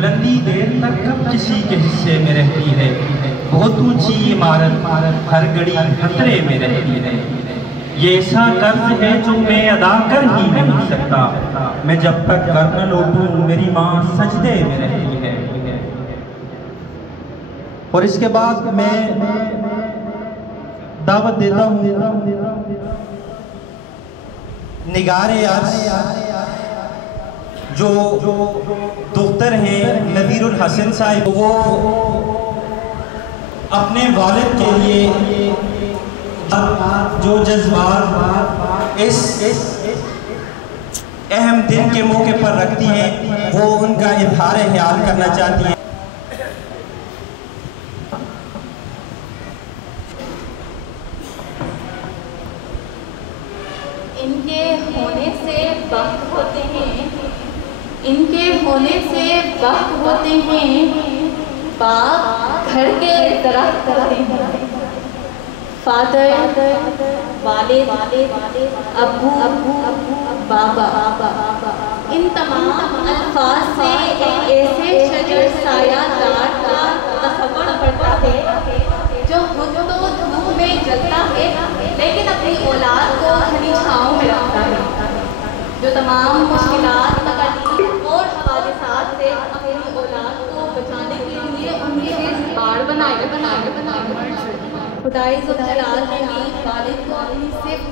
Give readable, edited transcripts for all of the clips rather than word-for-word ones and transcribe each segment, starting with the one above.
बुलंदी देर तक कब किसी के हिस्से में रहती है, बहुत ऊंची इमारत हर घड़ी खतरे में रहती है। ये ऐसा कर्ज है जो मैं अदा कर ही नहीं सकता, मैं जब तक कर न लौटूं मेरी माँ सजदे में रहती है। और इसके बाद मैं दावत देता हूँ निगारे जो दोख्तर हैं नज़ीरुल हसन साहिब, वो अपने वालिद के लिए जो जज्बात इस अहम दिन के मौके पर रखती हैं, वो उनका इज़हार ख्याल करना चाहती हैं। इनके होने से वक्त होते हैं, इनके होने से वक्त होते हैं, बाप घर के दरख्त होते हैं, फादर वालिद अब्बू बाबा, इन तमाम अल्फाज से एक ऐसे शजर सायादार का तस्वुर पड़ता है जो खुद तो धूप में जलता है लेकिन अपनी औलाद को घनी छाँव में रखता है, जो तमाम मुश्किलात तकलीफ और हवादिसात से अपनी औलाद को बचाने के लिए उनके लिए बाड़ बनाए खुदाई ज़ुल्जलाल ने भी वालिद को अपनी सिर्फ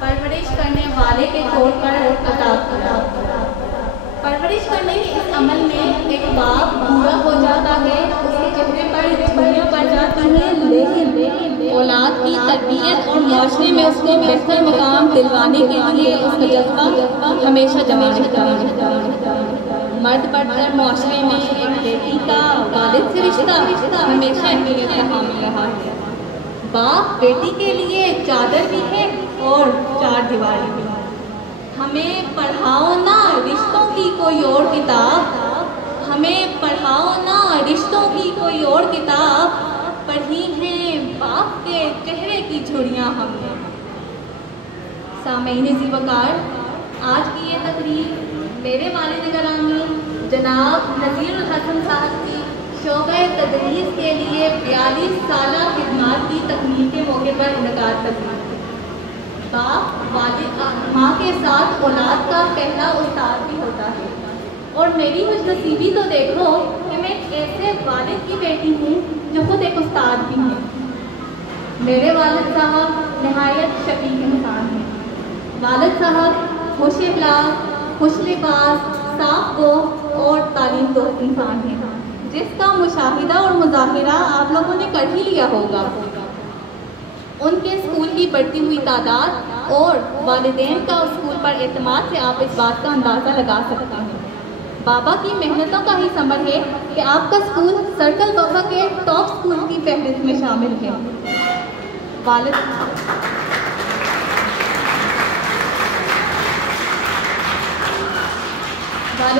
परवरिश करने वाले के तौर पर अता किया। परवरिश करने के इस अमल में एक बाप पूरा हो जाता है, उसके चेहरे पर झुर्रियाँ पड़ जाती हैं, लेकिन औलाद की तरबियत और माशरे में उसको बेहतर मुकाम दिलवाने के लिए उसका जज्बा हमेशा जमा रहता है। मर्द बढ़कर माशरे में एक बेटी का वालिद से रिश्ता हमेशा अहमियत का हामिल रहा है। बाप बेटी के लिए चादर भी है और चार दीवारी भी है। हमें पढ़ाओ ना रिश्तों की कोई और किताब, हमें पढ़ाओ ना रिश्तों की कोई और किताब, पढ़ी हैं बाप के चेहरे की झुर्रियाँ हमने। सामईन ज़ीवकार, आज की ये तकरीर मेरे वालिद गिरामी जनाब नज़ीरुल हसन साहब की शोबे तदरीस के लिए 42 साल खिदमत की तकमील के मौके पर इनकार करती है। बाप वालिद माँ के साथ औलाद का पहला उस्ताद भी होता है, और मेरी खुशनसीबी तो देखो कि मैं एक ऐसे वालिद की बेटी हूँ जो खुद एक उस्ताद भी हैं। मेरे वालिद साहब नहायत शकीक इंसान हैं। वालिद साहब खुश अखलाक, खुश लिबास, साफ गो और तालीम दोस्त इंसान हैं, जिसका मुशाहिदा और मुज़ाहिरा आप लोगों ने कर ही लिया होगा। उनके स्कूल की बढ़ती हुई तादाद और वालिदैन का स्कूल पर एतमाद से आप इस बात का अंदाज़ा लगा सकते हैं। बाबा की मेहनतों का ही समर है कि आपका स्कूल सर्कल वफा के टॉप स्कूल की फहरिस्त में शामिल है। वालिद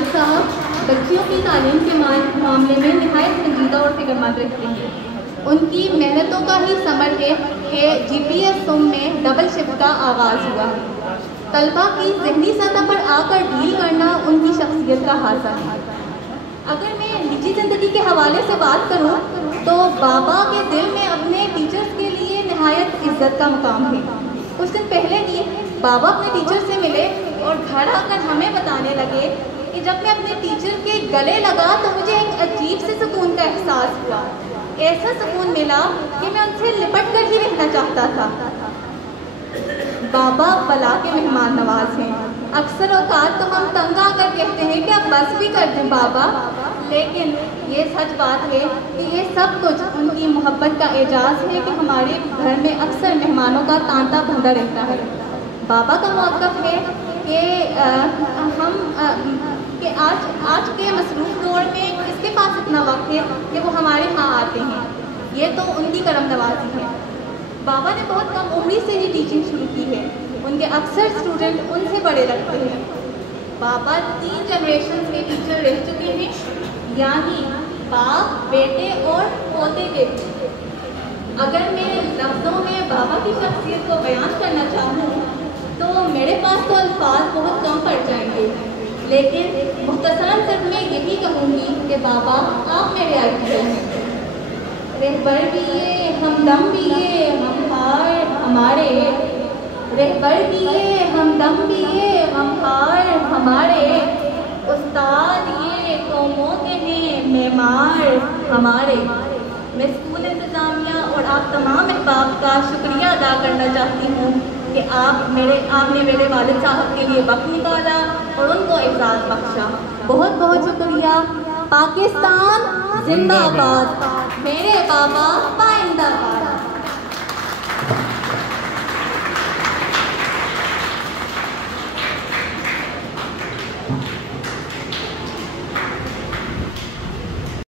साहब बच्चियों की तालीम के मामले में निहायत संजीदा और फिक्रमंद रखते हैं। उनकी मेहनतों का ही समर है कि GPS सुम में डबल शिफ्ट का आगाज़ हुआ। तलबा की ज़हनी सतह पर आकर डील करना उनकी शख्सियत का हासिल है। अगर मैं निजी ज़िंदगी के हवाले से बात करूँ तो बाबा के दिल में अपने टीचर्स के लिए निहायत इज्जत का मुकाम है। कुछ दिन पहले ही बाबा अपने टीचर से मिले और घर आकर हमें बताने लगे कि जब मैं अपने टीचर के गले लगा तो मुझे एक अजीब से सुकून का एहसास हुआ। ऐसा सुकून मिला कि मैं उनसे लिपट कर ही रहना चाहता था। बाबा बला के मेहमान नवाज हैं। अक्सर औकात तो हम तंग आकर कहते हैं कि अब बस भी कर दें बाबा, लेकिन ये सच बात है कि ये सब कुछ उनकी मोहब्बत का एजाज़ है कि हमारे घर में अक्सर मेहमानों का तांता बंधा रहता है। बाबा का मौक़िफ़ है कि आज के मसरूफ़ दौर में किसके पास इतना वक्त है कि वो हमारे यहाँ आते हैं। ये तो उनकी करम नवाज़ी है। बाबा ने बहुत कम उम्र से ही टीचिंग शुरू की है। उनके अक्सर स्टूडेंट उनसे बड़े लगते हैं। बाबा 3 जनरेशन के टीचर रह चुके हैं, यानी बाप, बेटे और पोते के। अगर मैं लफ्ज़ों में बाबा की शख्सियत को बयान करना चाहूँ तो मेरे पास तो अल्फाज बहुत कम पड़ जाएंगे, लेकिन मुख्तसरन सिर्फ मैं यही कहूँगी कि बाबा आप मेरे आइडियल हैं। रहबर भी ये हमदम भी ये हमारे, रहबर भी ये हमदम भी ये हमारे, उस्ताद ये कौमों के हैं मेमार हमारे। मैं स्कूल इंतज़ामिया और आप तमाम अहबाब का शुक्रिया अदा करना चाहती हूँ कि आपने मेरे वालिद साहब के लिए वक्त निकाला और उनको एजाज़ बख्शा। बहुत बहुत शुक्रिया। पाकिस्तान जिंदाबाद। मेरे बाबा